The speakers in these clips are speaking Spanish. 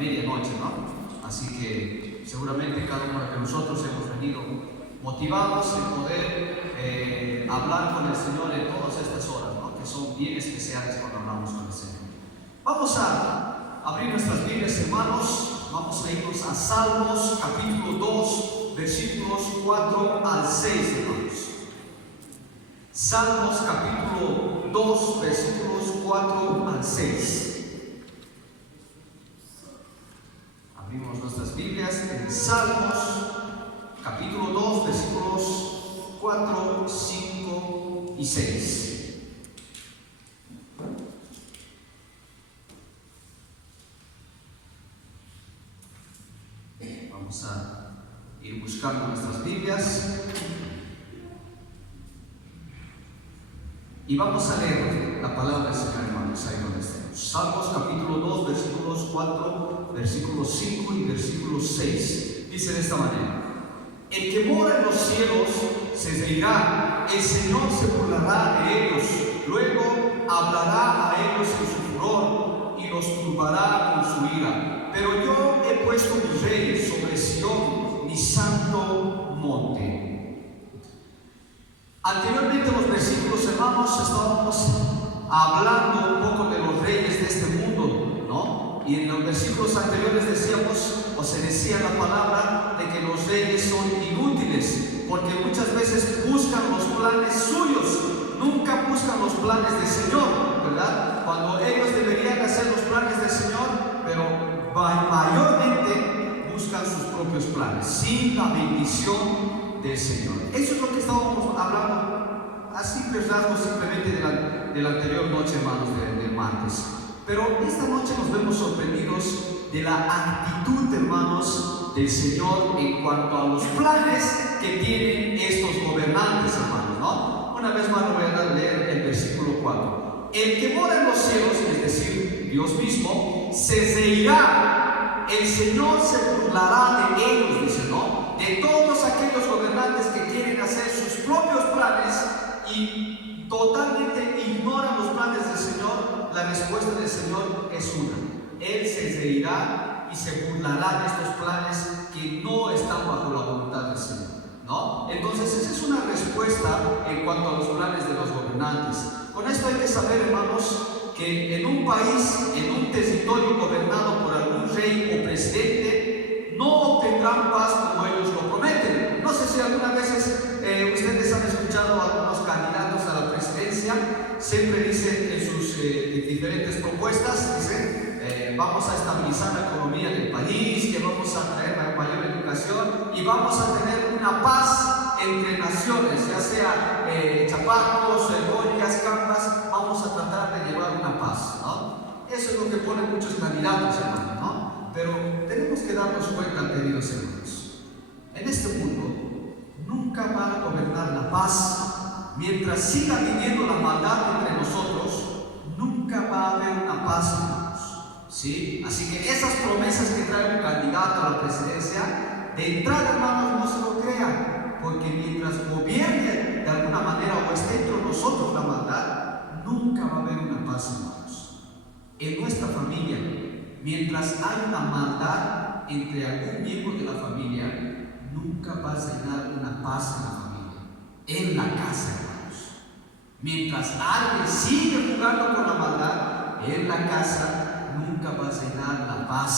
medianoche, ¿no? Así que seguramente cada uno de nosotros hemos venido motivados en poder hablar con el Señor en todas estas horas, ¿no? Que son bien especiales cuando hablamos con el Señor. Vamos a abrir nuestras Biblias, hermanos. Vamos a irnos a Salmos capítulo 2, versículos 4 al 6, hermanos. Salmos capítulo 2, versículos 4 al 6. Abrimos nuestras Biblias en Salmos capítulo 2, versículos 4, 5 y 6. Vamos a ir buscando nuestras Biblias y vamos a leer la palabra del Señor, hermanos, ahí donde estemos. Salmos capítulo 2, versículos 4, versículos 5 y versículos 6. Dice de esta manera: el que mora en los cielos se reirá, el Señor se burlará de ellos, luego hablará a ellos en su furor y los turbará con su ira. Pero yo he puesto mi rey sobre Sión, mi santo monte. Anteriormente en los versículos, hermanos, estábamos hablando un poco de los reyes de este mundo, ¿no? Y en los versículos anteriores decíamos, o se decía la palabra, de que los reyes son inútiles, porque muchas veces buscan los planes suyos, nunca buscan los planes del Señor, ¿verdad? Cuando ellos deberían hacer los planes del Señor, pero mayormente buscan sus propios planes, sin la bendición del Señor. Eso es lo que estábamos hablando a simples rasgos, simplemente de la anterior noche, hermanos, del martes. Pero esta noche nos vemos sorprendidos de la actitud, hermanos, del Señor en cuanto a los planes que tienen estos gobernantes, hermanos, ¿no? Una vez más voy a leer el versículo 4. El que mora en los cielos, es decir, Dios mismo, se reirá, el Señor se burlará de ellos, dice, ¿no? De todos aquellos gobernantes que quieren hacer sus propios planes y totalmente ignoran los planes del Señor. La respuesta del Señor es una: Él se reirá y se burlará de estos planes que no están bajo la voluntad del Señor, ¿no? Entonces esa es una respuesta en cuanto a los planes de los gobernantes. Con esto hay que saber, hermanos, que en un país, en un territorio gobernado por algún rey o presidente, no obtendrán paz como ellos lo prometen. No sé si algunas veces ustedes han escuchado a algunos candidatos a la presidencia, siempre dicen en sus diferentes propuestas, dicen, vamos a estabilizar la economía del país, que vamos a traer mayor educación y vamos a tener una paz entre naciones, ya sea Chapacos, Goyas, Campas, vamos a tratar de llevar una paz, ¿no? Eso es lo que ponen muchos candidatos, hermanos, ¿no? Pero tenemos que darnos cuenta, queridos hermanos, en este mundo nunca va a gobernar la paz. Mientras siga viviendo la maldad entre nosotros, nunca va a haber una paz, hermanos, ¿sí? Así que esas promesas que trae un candidato a la presidencia, de entrada, hermanos, no se lo crean, porque mientras gobierne de alguna manera o esté entre nosotros la maldad, nunca va a haber una paz, hermanos. En nuestra familia, mientras hay una maldad entre algún miembro de la familia, nunca va a reinar una paz en la familia, en la casa, hermanos. Mientras alguien sigue jugando con la maldad en la casa, nunca va a reinar la paz,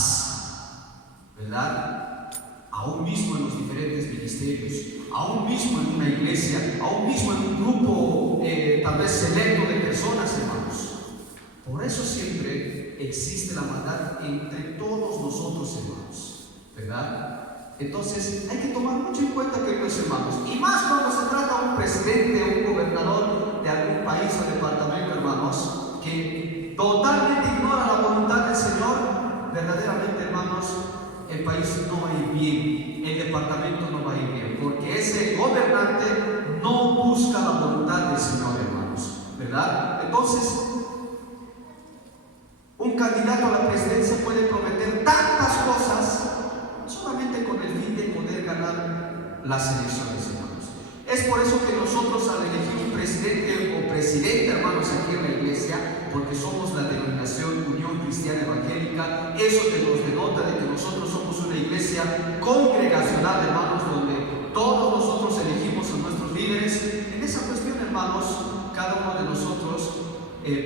¿verdad? Aún mismo en los diferentes ministerios, aún mismo en una iglesia, aún mismo en un grupo tal vez selecto de personas, hermanos. Por eso siempre existe la maldad entre todos nosotros, hermanos, ¿verdad? Entonces hay que tomar mucho en cuenta, queridos hermanos, y más cuando se trata de un presidente o un gobernador de algún país o departamento, hermanos, que totalmente ignora la voluntad del Señor. Verdaderamente, hermanos, el país no va a ir bien, el departamento no va a ir bien, porque ese gobernante no busca la voluntad del Señor, hermanos, ¿verdad? Entonces, un candidato a la presidencia puede prometer tantas cosas solamente con el fin de poder ganar las elecciones, hermanos. Es por eso que nosotros, al elegir un presidente o presidenta, hermanos, aquí en la iglesia, porque somos la denominación Unión Cristiana Evangélica, eso nos denota de que nosotros somos una iglesia congregacional, hermanos, donde todos nosotros elegimos a nuestros líderes. En esa cuestión, hermanos, cada uno de nosotros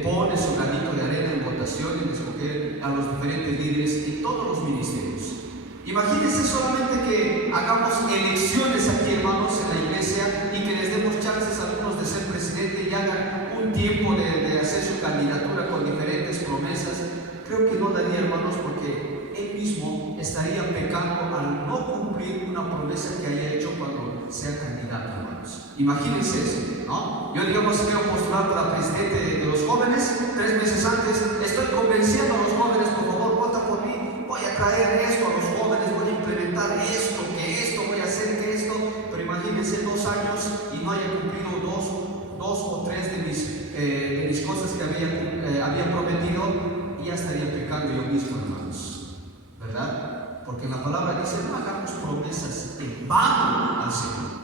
pone su granito de arena en votación en escoger a los diferentes líderes en todos los ministerios. Imagínense solamente que hagamos elecciones aquí, hermanos, en la iglesia, y que les demos chances a algunos de ser presidente y hagan un tiempo de hacer su candidatura con diferentes promesas. Creo que no daría, hermanos, porque él mismo estaría pecando al no cumplir una promesa que haya hecho cuando sea candidato, hermanos. Imagínense eso, ¿no? Yo, digamos, quiero postular para presidente de los jóvenes. 3 meses antes estoy convenciendo a los jóvenes: por favor, vota por mí, voy a traer esto a los jóvenes, voy a implementar esto, voy a hacer que esto. Pero imagínense 2 años y no haya cumplido dos o tres de mis cosas que había prometido, y ya estaría pecando yo mismo, hermanos, ¿verdad? Porque la palabra dice: no hagamos promesas en vano al Señor.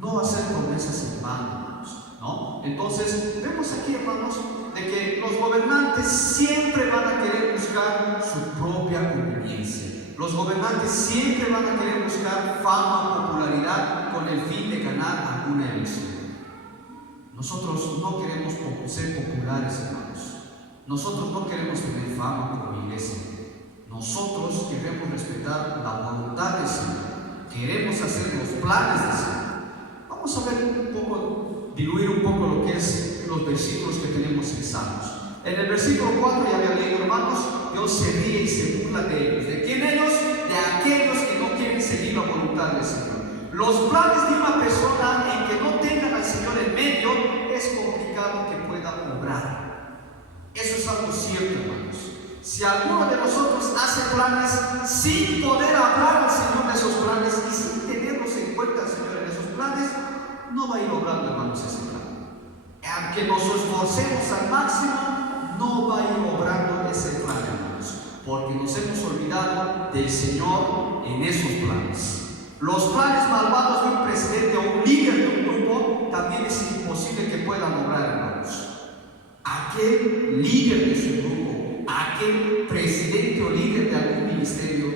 No hacer promesas en vano, hermanos, ¿no? Entonces, vemos aquí, hermanos, de que los gobernantes siempre van a querer buscar su propia conveniencia. Los gobernantes siempre van a querer buscar fama, popularidad, con el fin de ganar alguna elección. Nosotros no queremos ser populares, hermanos. Nosotros no queremos tener fama como iglesia. Nosotros queremos respetar la voluntad del Señor. Queremos hacer los planes del Señor. Vamos a ver un poco, diluir un poco lo que es los versículos que tenemos en Salmos. En el versículo 4 ya había leído, hermanos: Dios se ríe y se burla de ellos. ¿De quién ellos? De aquellos que no quieren seguir la voluntad del Señor. Los planes de una persona en que no tengan al Señor en medio, es complicado que pueda obrar. Eso es algo cierto, hermanos. Si alguno de nosotros hace planes sin poder hablar al Señor de esos planes y sin tenerlos en cuenta al Señor en esos planes, no va a ir obrando, hermanos, ese plan. Aunque nos esforcemos al máximo, no va a ir obrando ese plan, hermanos, porque nos hemos olvidado del Señor en esos planes. Los planes malvados de un presidente o un líder de un grupo también es imposible que puedan obrar, hermanos. Aquel líder de su grupo, aquel presidente o líder de algún ministerio,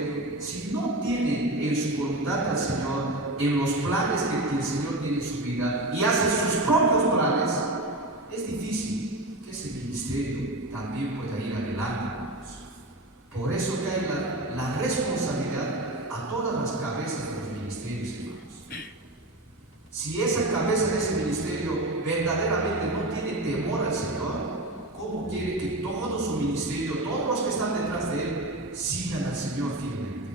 si no tiene en su voluntad al Señor, en los planes que el Señor tiene en su vida, y hace sus propios planes, es difícil que ese ministerio también pueda ir adelante, hermanos. Por eso cae la responsabilidad a todas las cabezas de los ministerios, hermanos. Si esa cabeza de ese ministerio verdaderamente no tiene temor al Señor, ¿cómo quiere que todo su ministerio, todos los que están detrás de él, sigan al Señor fielmente?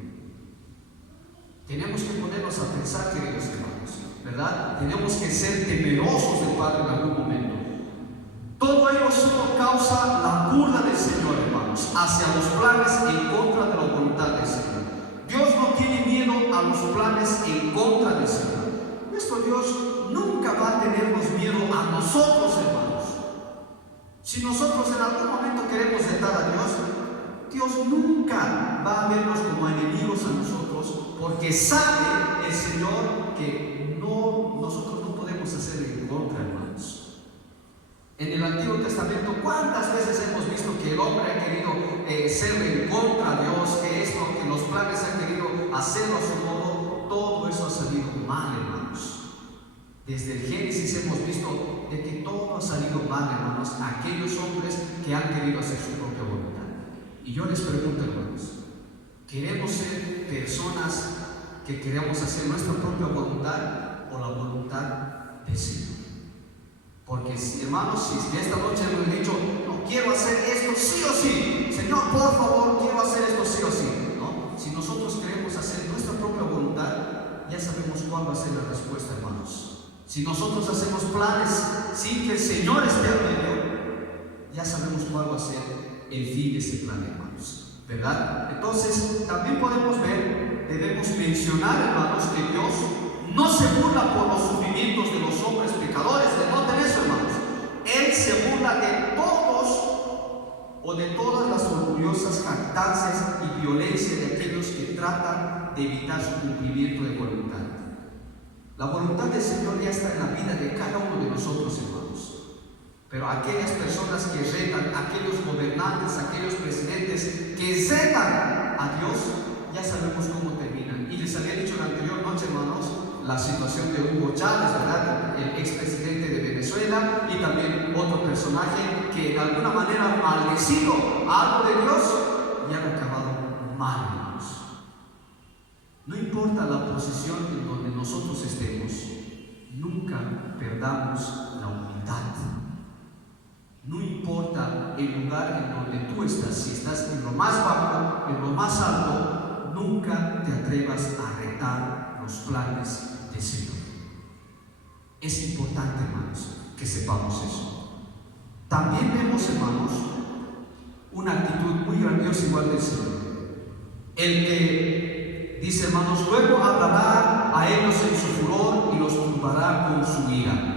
Tenemos que ponernos a pensar, queridos hermanos, ¿verdad? Tenemos que ser temerosos del Padre en algún momento. Todo ello solo causa la burla del Señor, hermanos, hacia los planes en contra de la voluntad del Señor. Dios no tiene miedo a los planes en contra del Señor. Nuestro Dios nunca va a tenernos miedo a nosotros, hermanos. Si nosotros en algún momento queremos dejar a Dios, Dios nunca va a vernos como enemigos a nosotros, porque sabe el Señor que nosotros no podemos hacer en contra, hermanos. En el Antiguo Testamento, ¿cuántas veces hemos visto que el hombre ha querido ser en contra de Dios, que los planes han querido hacerlo a su modo? Todo eso ha salido mal, hermanos. Desde el Génesis hemos visto de que todo ha salido mal, hermanos, aquellos hombres que han querido hacer su propia voluntad. Y yo les pregunto, hermanos, ¿queremos ser personas que queremos hacer nuestra propia voluntad o la voluntad del Señor? Porque, hermanos, si esta noche hemos dicho: no quiero hacer esto sí o sí, Señor, por favor, quiero hacer esto sí o sí, ¿no? Si nosotros queremos hacer nuestra propia voluntad, ya sabemos cuál va a ser la respuesta, hermanos. Si nosotros hacemos planes sin que el Señor esté al medio, ya sabemos cuál va a ser el fin de ese plan, hermanos, ¿verdad? Entonces, también podemos ver, debemos mencionar, hermanos, que Dios no se burla por los sufrimientos de los hombres pecadores. Denoten eso, hermanos. Él se burla de todos o de todas las orgullosas jactancias y violencia de aquellos que tratan de evitar su cumplimiento de voluntad. La voluntad del Señor ya está en la vida de cada uno de nosotros, hermanos. Pero aquellas personas que retan, aquellos gobernantes, aquellos presidentes que retan a Dios, ya sabemos cómo terminan. Y les había dicho la anterior noche, hermanos, la situación de Hugo Chávez, ¿verdad? El expresidente de Venezuela, y también otro personaje que de alguna manera maldecido a algo de Dios y han acabado mal, hermanos. No importa la posición en donde nosotros estemos, nunca perdamos la humildad. No importa el lugar en donde tú estás, si estás en lo más bajo, en lo más alto, nunca te atrevas a retar los planes del Señor. Es importante, hermanos, que sepamos eso. También vemos, hermanos, una actitud muy grandiosa igual del Señor. El que dice, hermanos, luego hablará a ellos en su furor y los turbará con su ira.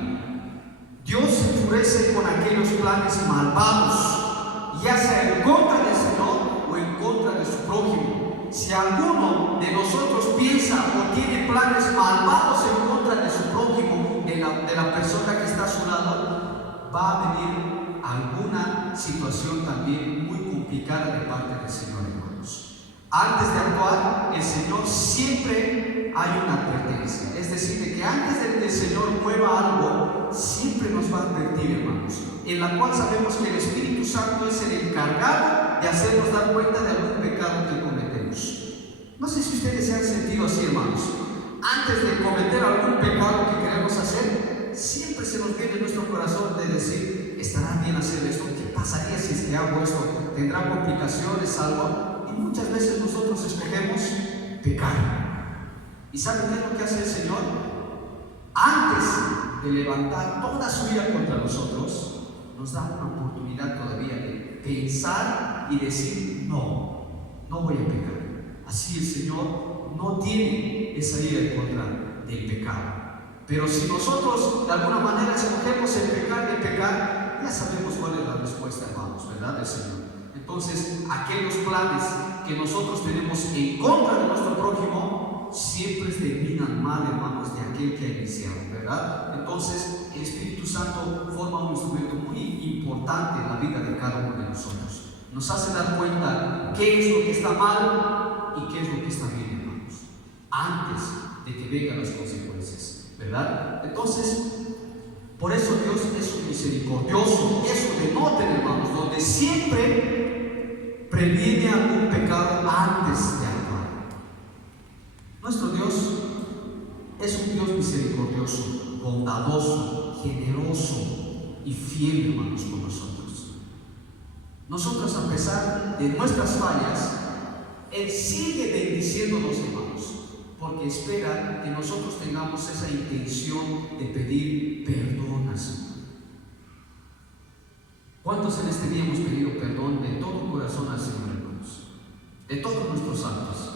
Dios se enfurece con aquellos planes malvados, ya sea en contra del Señor o en contra de su prójimo. Si alguno de nosotros piensa o tiene planes malvados en contra de su prójimo, de la persona que está a su lado, va a venir alguna situación también muy complicada de parte del Señor, hermanos. Antes de actuar, el Señor siempre hay una advertencia. Es decir, de que antes de que el Señor mueva algo, siempre nos va a advertir, hermanos, en la cual sabemos que el Espíritu Santo es el encargado de hacernos dar cuenta de algún pecado que cometemos. No sé si ustedes se han sentido así, hermanos. Antes de cometer algún pecado que queremos hacer, siempre se nos viene en nuestro corazón de decir, ¿estará bien hacer esto? ¿Qué pasaría si es que hago esto? ¿Tendrá complicaciones, algo? Y muchas veces nosotros escogemos pecar. ¿Y saben qué es lo que hace el Señor? Antes de levantar toda su ira contra nosotros, nos da una oportunidad todavía de pensar y decir, no voy a pecar. Así el Señor no tiene esa ira en contra del pecado. Pero si nosotros de alguna manera escogemos el pecar, ya sabemos cuál es la respuesta, hermanos, ¿verdad? Del Señor. Entonces, aquellos planes que nosotros tenemos en contra de nuestro prójimo siempre terminan mal, hermanos, de aquel que ha iniciado, ¿verdad? Entonces, el Espíritu Santo forma un instrumento muy importante en la vida de cada uno de nosotros. Nos hace dar cuenta qué es lo que está mal y qué es lo que está bien, hermanos, antes de que vengan las consecuencias, ¿verdad? Entonces, por eso Dios es un misericordioso, es un denoten, hermanos, donde siempre previene algún pecado antes de actuar. Nuestro Dios es un Dios misericordioso, bondadoso, generoso y fiel, hermanos, con nosotros. Nosotros, a pesar de nuestras fallas, Él sigue bendiciéndonos, hermanos, porque espera que nosotros tengamos esa intención de pedir perdón al Señor. ¿Cuántos en este día hemos pedido perdón de todo corazón al Señor, hermanos? De todos nuestros actos,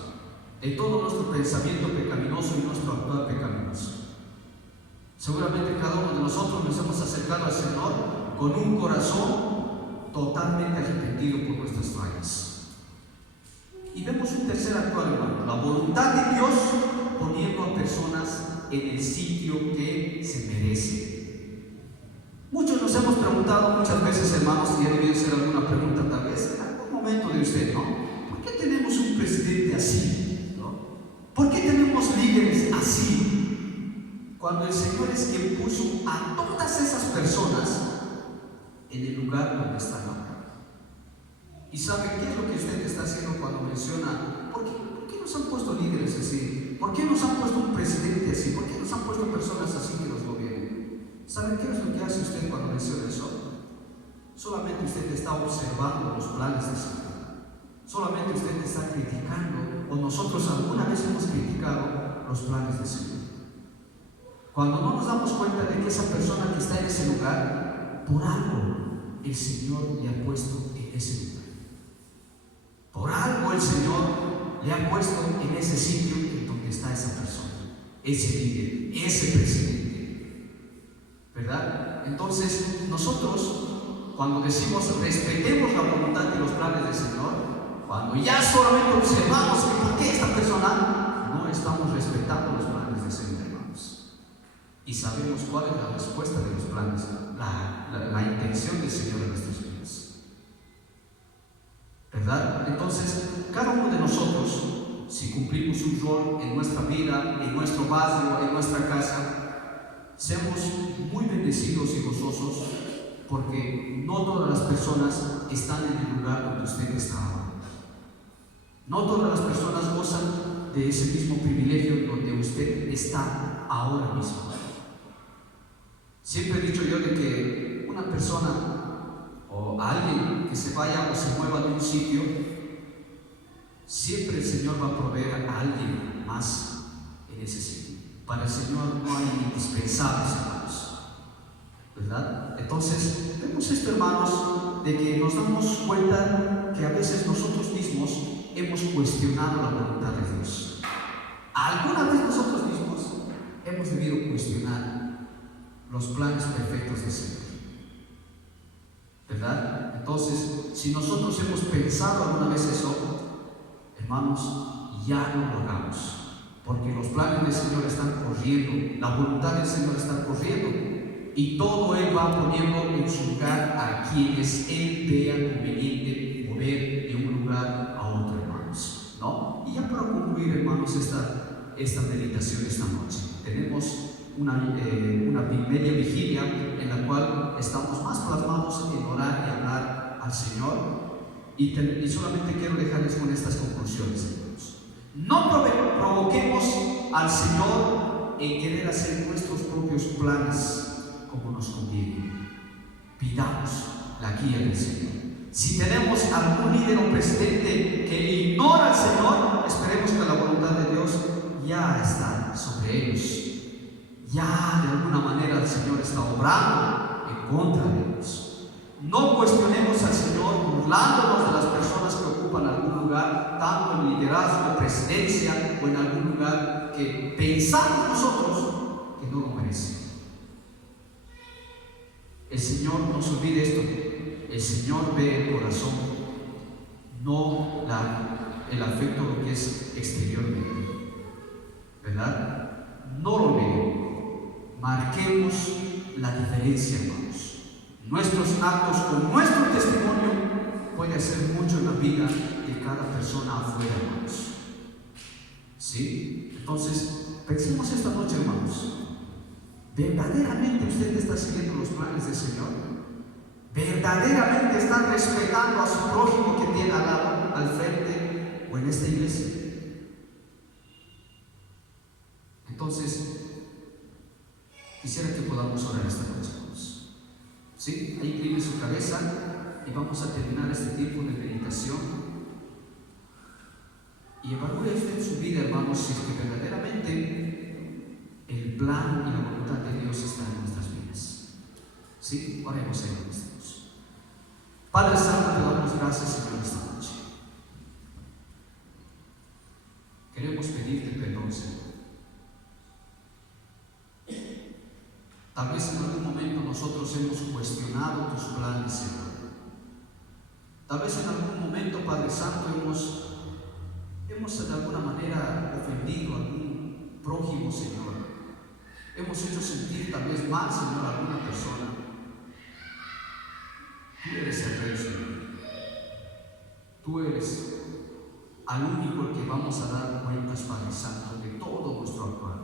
de todo nuestro pensamiento pecaminoso y nuestro actuar pecaminoso. Seguramente cada uno de nosotros nos hemos acercado al Señor con un corazón totalmente arrepentido por nuestras fallas. Y vemos un tercer actuar, hermano, la voluntad de Dios poniendo a personas en el sitio que se merece. Muchos nos hemos preguntado muchas veces, hermanos, y ha debido ser alguna pregunta tal vez en algún momento de usted, ¿no? ¿Por qué tenemos un presidente así? ¿No? ¿Por qué tenemos líderes así? Cuando el Señor es quien puso a todas esas personas en el lugar donde están ahora. ¿Y sabe qué es lo que usted está haciendo cuando menciona ¿por qué nos han puesto líderes así? ¿Por qué nos han puesto un presidente así? ¿Por qué nos han puesto personas así que nos gobiernen? ¿Sabe qué es lo que hace usted cuando menciona eso? Solamente usted está observando los planes de Señor. Solamente usted está criticando, o nosotros alguna vez hemos criticado los planes del Señor. Cuando no nos damos cuenta de que esa persona que está en ese lugar, por algo el Señor le ha puesto en ese lugar. Por algo el Señor le ha puesto en ese sitio en donde está esa persona, ese líder, ese presidente, ¿verdad? Entonces, nosotros, cuando decimos respetemos la voluntad y los planes del Señor, cuando ya solamente observamos que por qué esta persona, no estamos respetando los planes del Señor, hermanos. y sabemos cuál es la respuesta de los planes, la intención del Señor en nuestras vidas, ¿verdad? Entonces, cada uno de nosotros, si cumplimos un rol en nuestra vida, en nuestro barrio, en nuestra casa, seamos muy bendecidos y gozosos, porque no todas las personas están en el lugar donde usted está ahora. No todas las personas gozan de ese mismo privilegio donde usted está ahora mismo. Siempre he dicho yo de que una persona o alguien que se vaya o se mueva de un sitio, siempre el Señor va a proveer a alguien más en ese sitio. Para el Señor no hay indispensables, hermanos, ¿verdad? Entonces, vemos esto, hermanos, de que nos damos cuenta que a veces nosotros mismos hemos cuestionado la voluntad de Dios. ¿Alguna vez nosotros mismos hemos debido cuestionar los planes perfectos del Señor? ¿Verdad? Entonces, si nosotros hemos pensado alguna vez eso, hermanos, ya no lo hagamos, porque los planes del Señor están corriendo, la voluntad del Señor está corriendo, y todo Él va poniendo en su lugar a quienes Él vea conveniente mover de un lugar a otro, hermanos, ¿no? Y ya para concluir, hermanos, esta meditación esta noche, tenemos una media vigilia en la cual estamos más plasmados en orar y hablar al Señor, y solamente quiero dejarles con estas conclusiones, hermanos. No provoquemos al Señor en querer hacer nuestros propios planes como nos conviene. Pidamos la guía del Señor. Si tenemos algún líder o presidente que ignora al Señor, esperemos que la voluntad de Dios ya está sobre ellos. Ya de alguna manera el Señor está obrando en contra de ellos. No cuestionemos al Señor burlándonos de las personas que ocupan algún lugar, tanto en liderazgo, presidencia o en algún lugar que pensamos nosotros que no lo merecen. El Señor, no se olvide esto, el Señor ve el corazón, no el afecto, lo que es exteriormente, ¿verdad? No lo olviden. Marquemos la diferencia, hermanos. Nuestros actos con nuestro testimonio puede hacer mucho en la vida de cada persona afuera, hermanos. ¿Sí? Entonces, pensemos esta noche, hermanos. ¿Verdaderamente usted está siguiendo los planes del Señor? ¿Verdaderamente está respetando a su prójimo que tiene al lado, al frente o en esta iglesia? Entonces, quisiera que podamos orar esta noche, hermanos. ¿Sí? Ahí incline su cabeza y vamos a terminar este tiempo de meditación. Y evalúe usted su vida, hermanos, si es que verdaderamente el plan y la voluntad de Dios está en nuestras vidas. ¿Sí? Oremos en Dios. Padre Santo, te damos gracias, Señor, esta noche. Queremos pedirte perdón, Señor. Tal vez en algún momento nosotros hemos cuestionado tus planes, Señor. Tal vez en algún momento, Padre Santo, hemos de alguna manera ofendido a algún prójimo, Señor. Hemos hecho sentir tal vez mal, Señor, a alguna persona. Tú eres el Rey, Señor. Tú eres al único al que vamos a dar cuentas, Padre Santo, de todo nuestro actuar.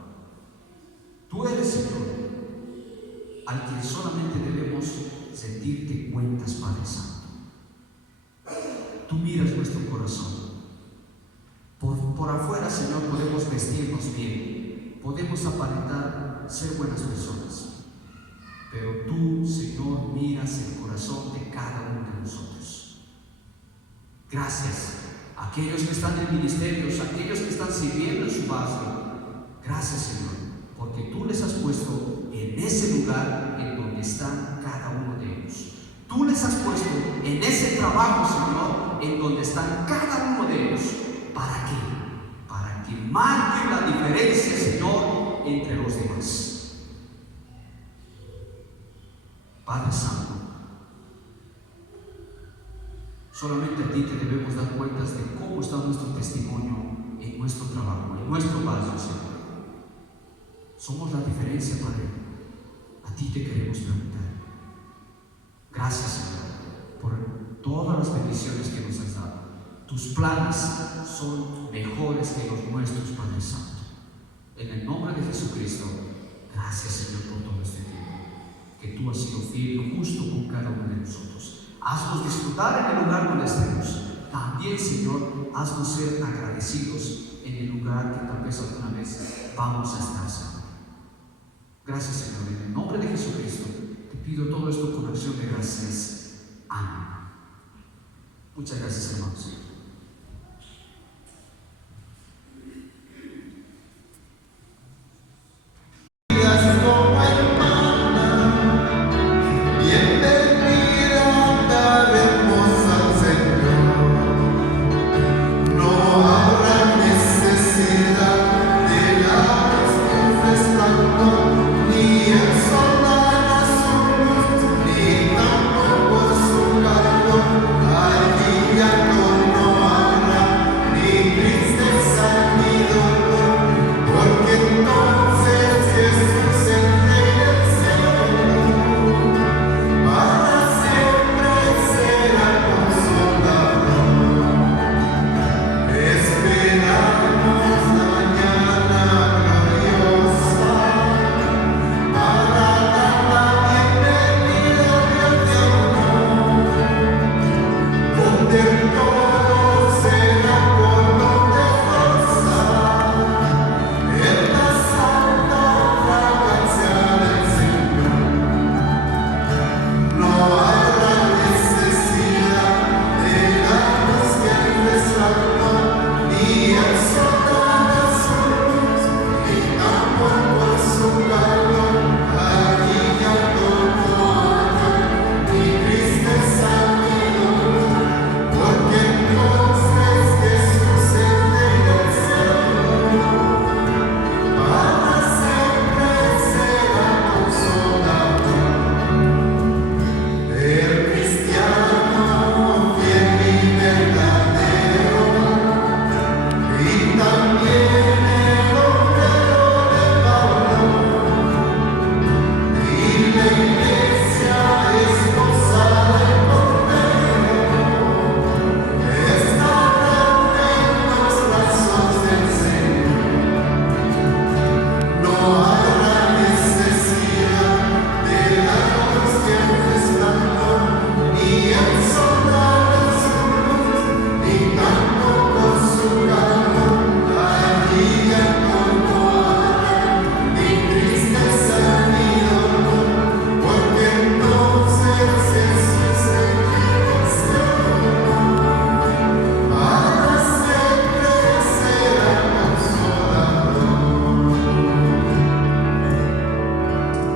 Tú eres, Señor, al que solamente debemos sentirte cuentas, Padre Santo. Tú miras nuestro corazón. Por afuera, Señor, podemos vestirnos bien, podemos aparentar ser buenas personas, pero tú, Señor, miras el corazón de cada uno de nosotros. Gracias a aquellos que están en ministerios, a aquellos que están sirviendo en su barrio. Gracias, Señor, porque tú les has puesto en ese lugar en donde están cada uno de ellos. Tú les has puesto en ese trabajo, Señor, en donde están cada uno de ellos. ¿Para qué? Para que marque la diferencia, Señor, entre los demás. Padre Santo, solamente a ti te debemos dar cuentas de cómo está nuestro testimonio en nuestro trabajo, en nuestro barrio, Señor. Somos la diferencia, Padre. A ti te queremos preguntar. Gracias, Señor, por todas las bendiciones que nos has dado. Tus planes son mejores que los nuestros, Padre Santo. En el nombre de Jesucristo, gracias, Señor, por todo este tiempo. Que tú has sido fiel y justo con cada uno de nosotros. Haznos disfrutar en el lugar donde estemos. También, Señor, haznos ser agradecidos en el lugar que tal vez alguna vez vamos a estar, Señor. Gracias, Señor. En el nombre de Jesucristo, te pido todo esto con acción de gracias. Amén. Muchas gracias, hermanos.